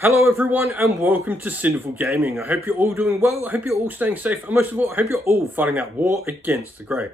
Hello everyone and welcome to Sinful Gaming. I hope you're all doing well, I hope you're all staying safe, and most of all, I hope you're all fighting that war against the grey.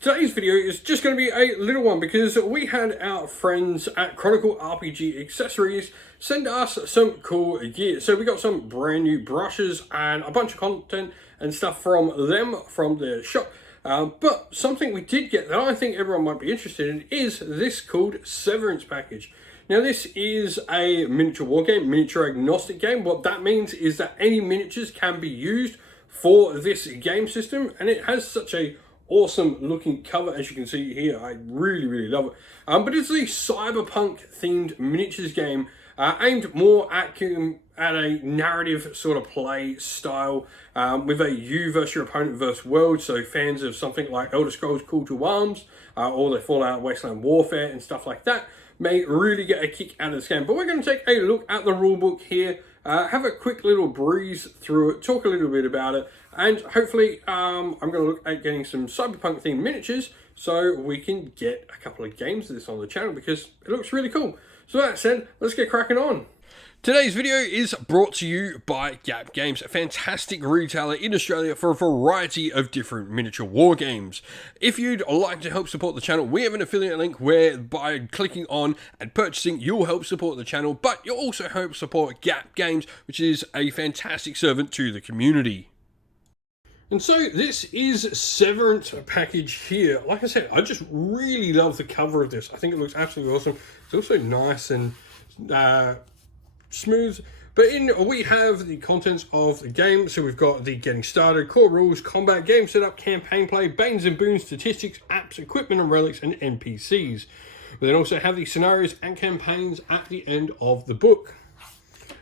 Today's video is just going to be a little one because we had our friends at Chronicle RPG Accessories send us some cool gear. So we got some brand new brushes and a bunch of content and stuff from them, from their shop. But something we did get that I think everyone might be interested in is this called Severance package. Now this is a miniature war game, miniature agnostic game. What that means is that any miniatures can be used for this game system, and it has such a awesome looking cover as you can see here. I really love it. But it's a cyberpunk themed miniatures game aimed more at a narrative sort of play style with a you versus your opponent versus world. So fans of something like Elder Scrolls Call to Arms or the Fallout Wasteland Warfare and stuff like that may really get a kick out of this game. But we're going to take a look at the rulebook here, have a quick little breeze through it, talk a little bit about it, and hopefully I'm going to look at getting some cyberpunk themed miniatures so we can get a couple of games of this on the channel because it looks really cool. So that said, let's get cracking on. Today's video is brought to you by Gap Games, a fantastic retailer in Australia for a variety of different miniature war games. If you'd like to help support the channel, we have an affiliate link where by clicking on and purchasing, you'll help support the channel, but you'll also help support Gap Games, which is a fantastic servant to the community. And so this is Severance package here. Like I said, I just really love the cover of this. I think it looks absolutely awesome. It's also nice and smooth. But we have the contents of the game. So we've got the getting started, core rules, combat, game setup, campaign play, banes and boons, statistics, apps, equipment and relics, and NPCs. We then also have the scenarios and campaigns at the end of the book.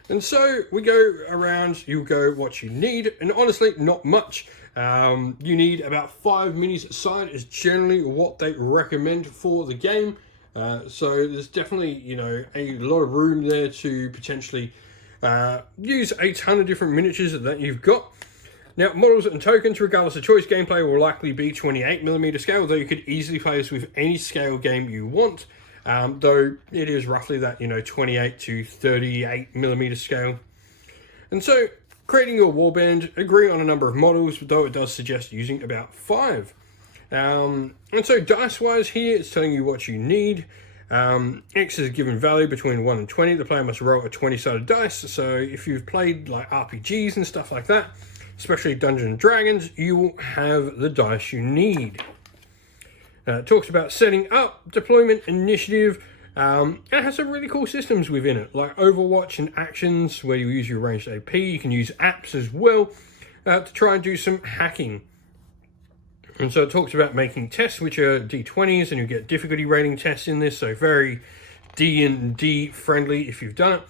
And so we go around, you go what you need, and honestly, not much. You need about 5 minis aside is generally what they recommend for the game. So there's definitely, you know, a lot of room there to potentially use a ton of different miniatures that you've got. Now, models and tokens, regardless of choice, gameplay will likely be 28mm scale, though you could easily play this with any scale game you want. Though it is roughly that, you know, 28 to 38mm scale. And so, creating your warband, agree on a number of models, though it does suggest using about 5. And so dice-wise here, it's telling you what you need. X is a given value between 1 and 20. The player must roll a 20-sided dice. So if you've played like RPGs and stuff like that, especially Dungeons and Dragons, you will have the dice you need. It talks about setting up, deployment, initiative, and it has some really cool systems within it, like Overwatch and actions, where you use your ranged AP. You can use apps as well to try and do some hacking. And so it talks about making tests, which are D20s, and you get difficulty rating tests in this, so very D&D friendly if you've done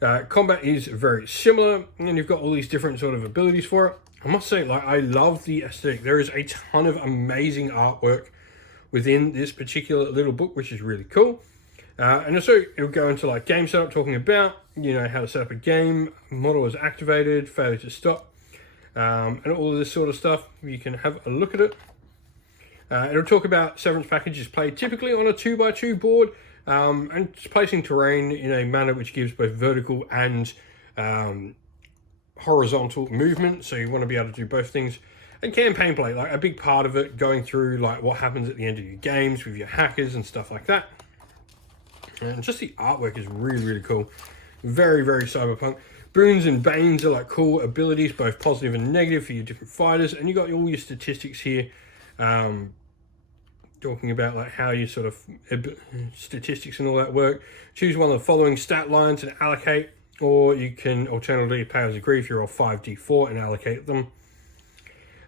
it. Combat is very similar, and you've got all these different sort of abilities for it. I must say, like, I love the aesthetic. There is a ton of amazing artwork within this particular little book, which is really cool. And also it'll go into like game setup, talking about, you know, how to set up a game, model is activated, failure to stop, and all of this sort of stuff. You can have a look at it. It'll talk about Severance packages played typically on a 2x2 board, and placing terrain in a manner which gives both vertical and horizontal movement. So you want to be able to do both things. And campaign play, like a big part of it, going through like what happens at the end of your games with your hackers and stuff like that. And just the artwork is really cool. Very cyberpunk. Boons and banes are like cool abilities, both positive and negative for your different fighters. And you got all your statistics here, talking about like how you sort of statistics and all that work. Choose one of the following stat lines and allocate, or you can alternatively pay as agree if you're on 5d4 and allocate them.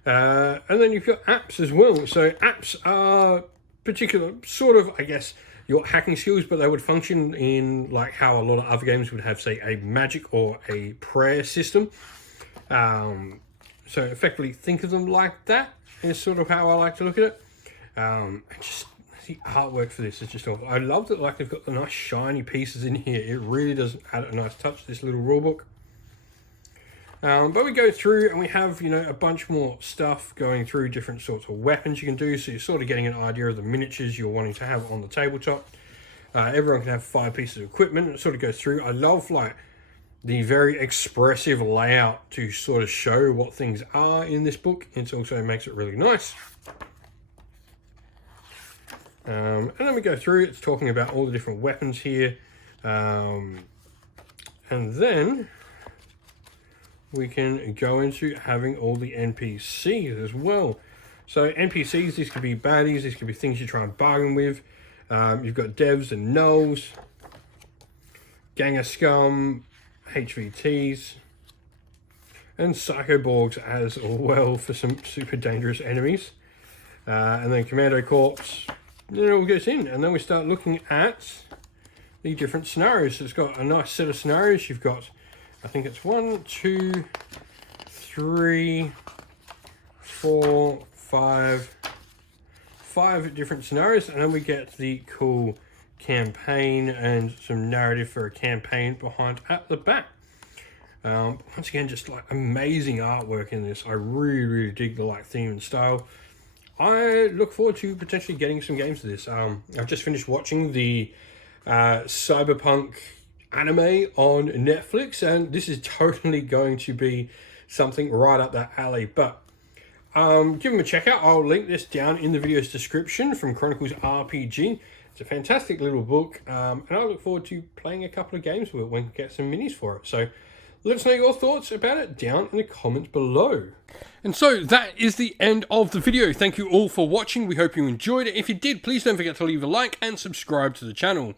And then you've got apps as well. So apps are particular sort of, I guess, your hacking skills, but they would function in like how a lot of other games would have, say, a magic or a prayer system. So effectively think of them like that is sort of how I like to look at it. Just the artwork for this is just awesome. I love that, like, they've got the nice shiny pieces in here. It really does add a nice touch to this little rulebook. But we go through and we have, you know, a bunch more stuff going through different sorts of weapons you can do. So you're sort of getting an idea of the miniatures you're wanting to have on the tabletop. Everyone can have 5 pieces of equipment. It sort of goes through. I love, like, the very expressive layout to sort of show what things are in this book. It also makes it really nice. And then we go through, it's talking about all the different weapons here. And then we can go into having all the NPCs as well. So NPCs, these could be baddies, these could be things you try and bargain with. You've got devs and nulls, gang of scum, HVTs, and psychoborgs as well for some super dangerous enemies. And then Commando Corps, then it all gets in. And then we start looking at the different scenarios. So it's got a nice set of scenarios. You've got, I think it's 1, 2, 3, 4, 5 different scenarios, and then we get the cool campaign and some narrative for a campaign behind at the back. Once again, just like amazing artwork in this. I really dig the like theme and style. I look forward to potentially getting some games of this. I've just finished watching the Cyberpunk anime on Netflix, and this is totally going to be something right up that alley. But give them a check out. I'll link this down in the video's description from Chronicles RPG. It's a fantastic little book, and I look forward to playing a couple of games with it when we get some minis for it. So let us know your thoughts about it down in the comments below. And so that is the end of the video. Thank you all for watching. We hope you enjoyed it. If you did, please don't forget to leave a like and subscribe to the channel.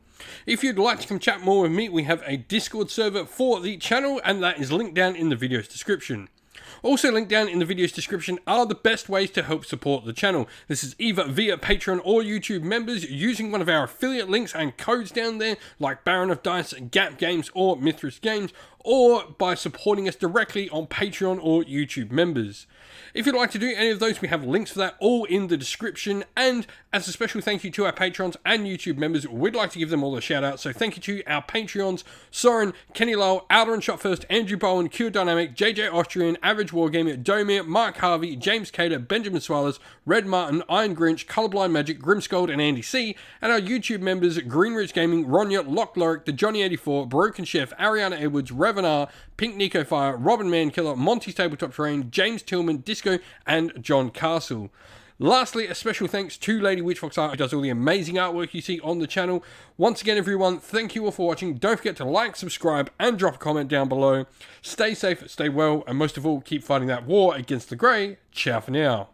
If you'd like to come chat more with me, we have a Discord server for the channel, and that is linked down in the video's description. Also linked down in the video's description are the best ways to help support the channel. This is either via Patreon or YouTube members using one of our affiliate links and codes down there, like Baron of Dice, Gap Games, or Mithras Games, or by supporting us directly on Patreon or YouTube members. If you'd like to do any of those, we have links for that all in the description. And as a special thank you to our Patrons and YouTube members, we'd like to give them all a shout out. So thank you to our Patreons: Soren, Kenny Lowell, Outer and Shot First, Andrew Bowen, Q Dynamic, JJ Austrian, Average Wargamer, Domir, Mark Harvey, James Cater, Benjamin Swallows, Red Martin, Iron Grinch, Colorblind Magic, Grimscold, and Andy C. And our YouTube members: Greenridge Gaming, Ronya, Lock Lorick, The Johnny84, Broken Chef, Ariana Edwards, Revenar, Pink Nico Fire, Robin Mankiller, Monty's Tabletop Terrain, James Tillman, Disco, and John Castle. Lastly, a special thanks to Lady Witchfox Art, who does all the amazing artwork you see on the channel. Once again, everyone, thank you all for watching. Don't forget to like, subscribe, and drop a comment down below. Stay safe, stay well, and most of all, keep fighting that war against the grey. Ciao for now.